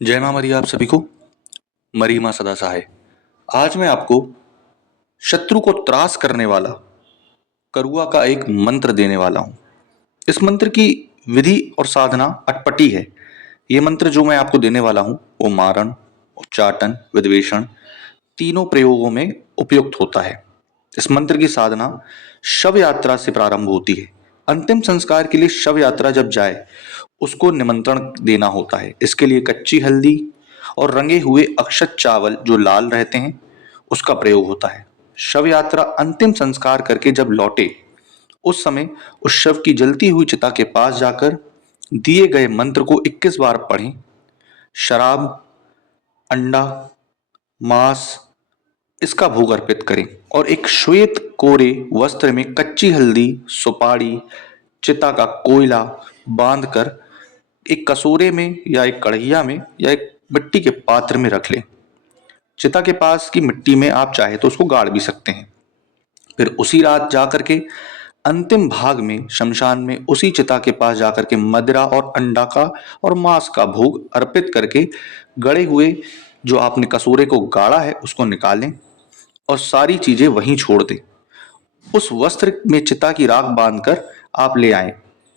जय मां मरी आप सभी को। मरी मां सदा सहाय। आज मैं आपको शत्रु को त्रास करने वाला करुआ का एक मंत्र देने वाला हूं। इस मंत्र की विधि और साधना अटपटी है। यह मंत्र जो मैं आपको देने वाला हूं वो मारण, उच्चाटन, विद्वेषण तीनों प्रयोगों में उपयुक्त होता है। इस मंत्र की साधना शव यात्रा से प्रारंभ होती है। अंतिम संस्कार के लिए शव यात्रा जब जाए उसको निमंत्रण देना होता है। इसके लिए कच्ची हल्दी और रंगे हुए अक्षत चावल जो लाल रहते हैं उसका प्रयोग होता है। शव यात्रा अंतिम संस्कार करके जब लौटे उस समय उस शव की जलती हुई चिता के पास जाकर दिए गए मंत्र को 21 बार पढ़ें। शराब, अंडा, मांस इसका भोग अर्पित करें और एक श्वेत कोरे वस्त्र में कच्ची हल्दी, सुपारी, चिता का कोयला बांधकर एक कसूरे में या एक कढ़ैया में या एक मिट्टी के पात्र में रख लें। चिता के पास की मिट्टी में आप चाहे तो उसको गाड़ भी सकते हैं। फिर उसी रात जाकर के अंतिम भाग में शमशान में उसी चिता के पास जाकर के मदिरा और अंडा का और मांस का भोग अर्पित करके गड़े हुए जो आपने कसूरे को गाड़ा है उसको निकालें और सारी चीजें वहीं छोड़ दें। उस वस्त्र में चिता की राख बांधकर आप ले आएं।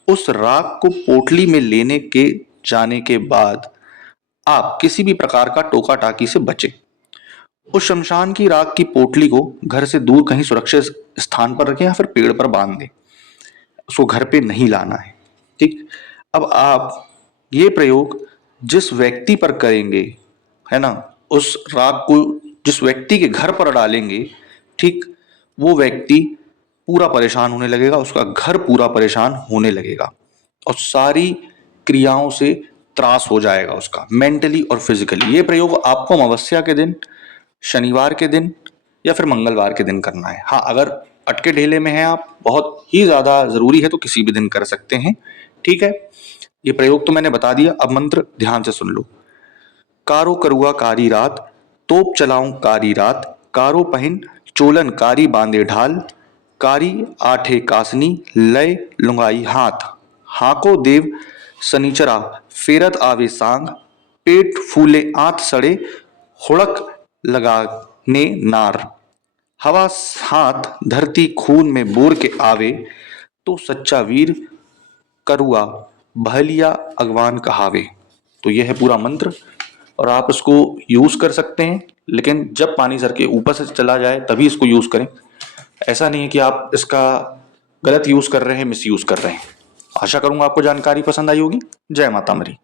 उस राख को पोटली में लेने के जाने के बाद आप किसी भी प्रकार का टोका टाकी से बचें। उस शमशान की राख की पोटली को घर से दूर कहीं सुरक्षित स्थान पर रखें या फिर पेड़ पर बांध दें। उसको घर पे नहीं लाना है। ठीक। अब आप ये प्रयोग जिस व्यक्ति पर करेंगे, है ना, उस राख को जिस व्यक्ति के घर पर डालेंगे, ठीक, वो व्यक्ति पूरा परेशान होने लगेगा, उसका घर पूरा परेशान होने लगेगा और सारी क्रियाओं से त्रास हो जाएगा उसका, मेंटली और फिजिकली। ये प्रयोग आपको अमावस्या के दिन, शनिवार के दिन या फिर मंगलवार के दिन करना है। हाँ, अगर अटके ढेले में हैं आप, बहुत ही ज्यादा जरूरी है तो किसी भी दिन कर सकते हैं। ठीक है, ये प्रयोग तो मैंने बता दिया। अब मंत्र ध्यान से सुन लो। कारो करुआ कारी रात, तोप चलाऊं कारी रात, कारो पहिन चोलन कारी बांधे ढाल, कारी आठे कासनी लय लुंगाई हाथ, हाको देव सनीचरा फेरत आवे सांग, पेट फूले आंत सड़े हुड़क लगाने नार, हवा हाथ धरती खून में बोर के आवे, तो सच्चा वीर करुआ भलिया अगवान कहावे। तो यह है पूरा मंत्र और आप इसको यूज कर सकते हैं, लेकिन जब पानी सर के ऊपर से चला जाए तभी इसको यूज करें। ऐसा नहीं है कि आप इसका गलत यूज कर रहे हैं, मिस यूज कर रहे हैं। आशा करूंगा आपको जानकारी पसंद आई होगी। जय माता मरी।